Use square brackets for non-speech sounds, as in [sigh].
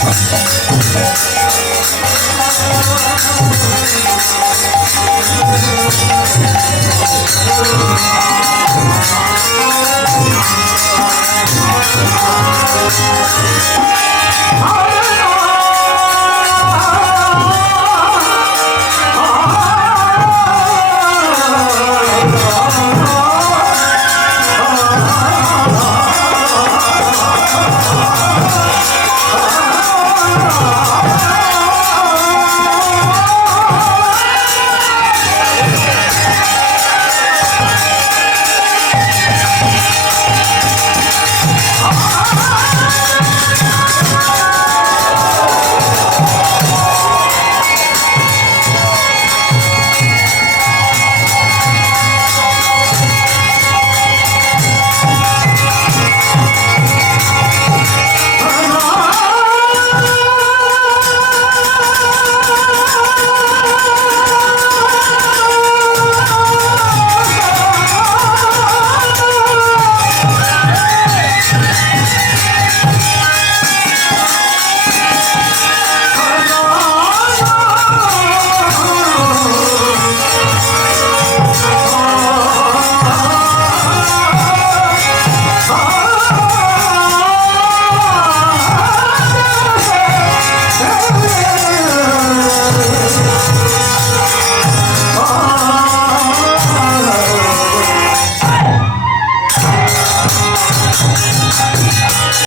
Oh, [laughs] oh,